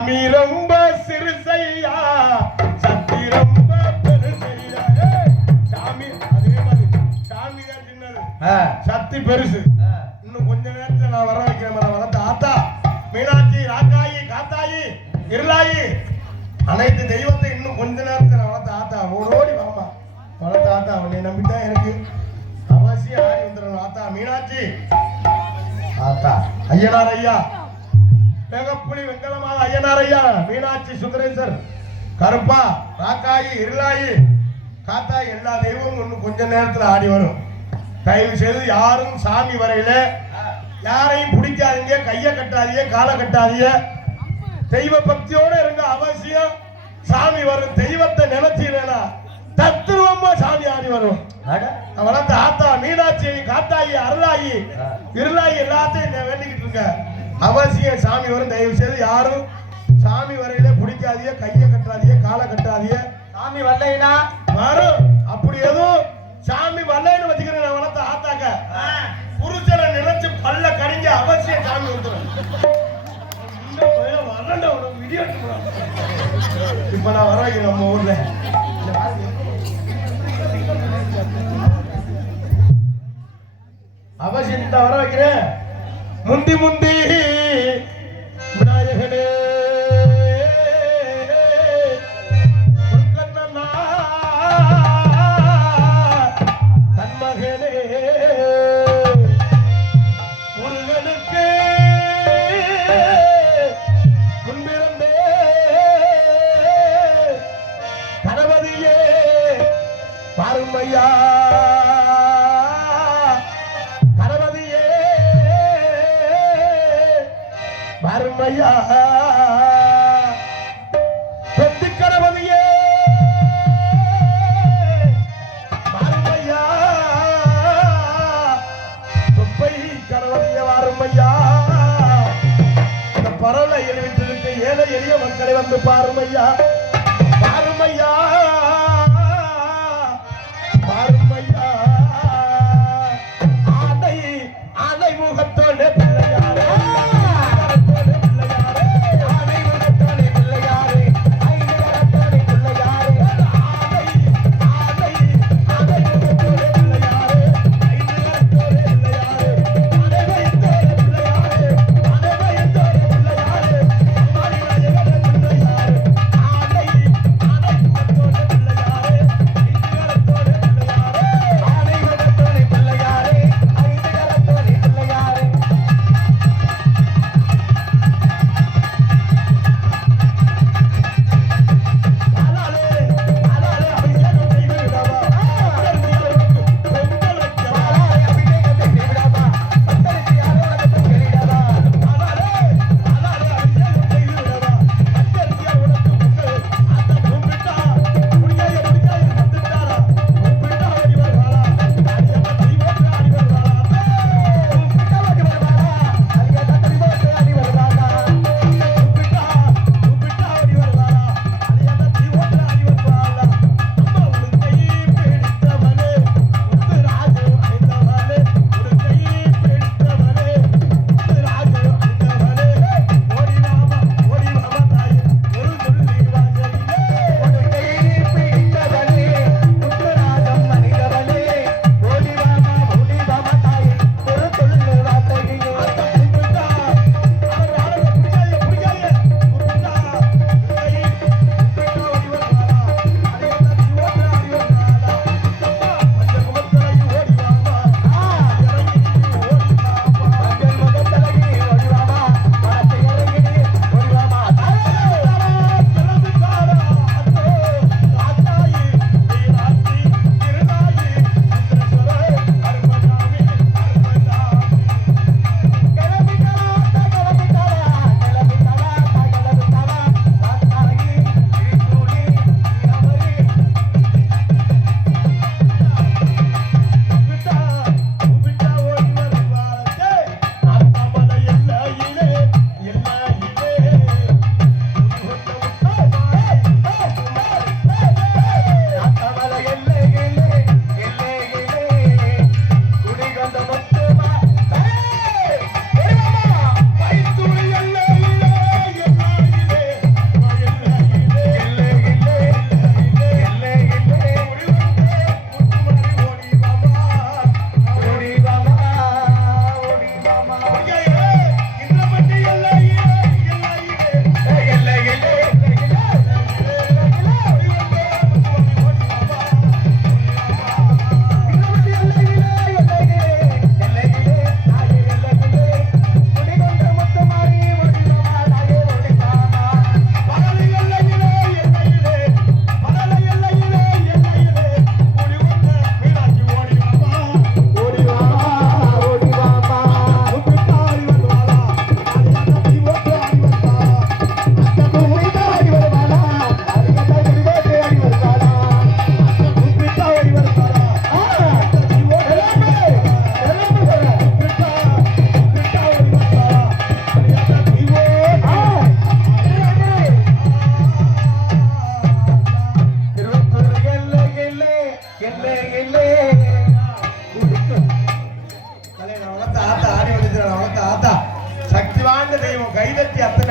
சாமி ரொம்ப சிறுசையா, சக்தி ரொம்ப பெருசையா. சாமி அதே மாதிரி சாமி தான் சின்னது, சக்தி பெருசு. இன்னும் கொஞ்ச நேரத்துல நான் வர வைக்கிறேன். வளர்த்த ஆத்தா மீனாட்சி, ராக்காயி, காத்தாயி, இருளாயி, அனைத்து தெய்வத்தை இன்னும் கொஞ்ச நேரத்துல வளர்த்த ஆத்தா ஓடோடி வாமா. வளர்த்த ஆத்தா உன்னை நம்பித்தான் எனக்கு அவசியம் ஆடி வந்துடணும். ஆத்தா மீனாட்சி, ஆத்தா ஐயனார் ஐயா, வேகப்புலி வெங்கலமாக ஐயனார் ஐயா, மீனாட்சி சுந்தரேசர், கருப்பா, ராக்காயி, இருளாயி, காத்தாயி, எல்லா தெய்வமும் இன்னும் கொஞ்ச நேரத்தில் ஆடி வரும். தயவு செய்து யாரும் சாமி வரையில யாரையும் பிடிக்காதீங்க, கையை கட்டாதீங்க, காலை கட்டாதீங்க. தெய்வ பக்தியோட இருங்க. அவசியம் சாமி வரும். தெய்வத்தை நினைச்சீங்கன்னா தத்துவமா சாமி ஆடி வரும். வளர்த்த ஆத்தா மீனாட்சி, காத்தாயி, அருளாயி, இருளாயி எல்லாத்தையும் வேண்டிக்கிட்டு இருக்க. அவசியம் சாமி வரும். தயவு செய்து யாரும் சாமி வரையில பிடிக்காதீங்க, கையை கட்டாதீங்க, காலை கட்டாதீங்க. சாமி வரலைனா வரும். அப்படி எதுவும் சாமி வரலைன்னு வச்சுக்கிறேன். நான் வளர்த்த ஆத்தாக்க புருஷனை நினைச்சு பல்ல கடிஞ்ச அவசியம் சாமி வந்துடும். இப்ப நான் வர வைக்கிறேன் நம்ம ஊர்ல. அவசியம் வர வைக்கிறேன். முந்தி முந்தி விநாயகனே தன்மகனே முருகனுக்கு முன்பிருந்தே கணபதியே பாருமையா, ஐயா பெத்து கணபதியே வாருமையா, தொப்பை கணபதியே வாருமையா. இந்த பரவலை எழுவிட்டிருக்க ஏழை எளிய மக்களை வந்து பாருமையா, பாருமையா, பாருமையா. ஆனை ஆனை முகத்தோடு பிள்ளையாரே,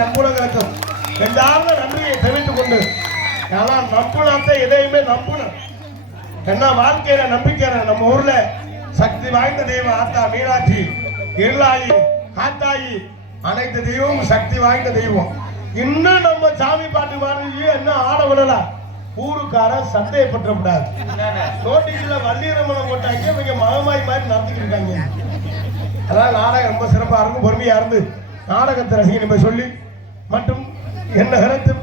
நம்புனங்களுக்கும் ரெண்டாவது நன்றியை தெரிவித்துக் கொண்டு நான் நம்புனாத்த எதையுமே நம்புனேன். என்ன வாழ்க்கையில நம்பிக்கை நம்ம ஊர்ல சக்தி வாய்ந்த தெய்வம் ஆத்தா மீனாட்சி, இருளாயி, காத்தாயி, அனைத்து தெய்வமும் சக்தி வாய்ந்த தெய்வம். இன்னும் நம்ம சாமி பாட்டு பாடி என்ன ஆட விடலாம். ஊருக்கார சந்தேகப்பட்டக்கூடாது. நோட்டீஸ்ல வள்ளியரமணம் போட்டாங்க, இவங்க மகமாய் மாதிரி நடத்திக்கிட்டு இருக்காங்க. அதனால நாடகம் ரொம்ப சிறப்பா இருக்கும். பொறுமையா இருந்து நாடகத்தை ரசிகன் சொல்லி மற்றும் என்ன கருத்து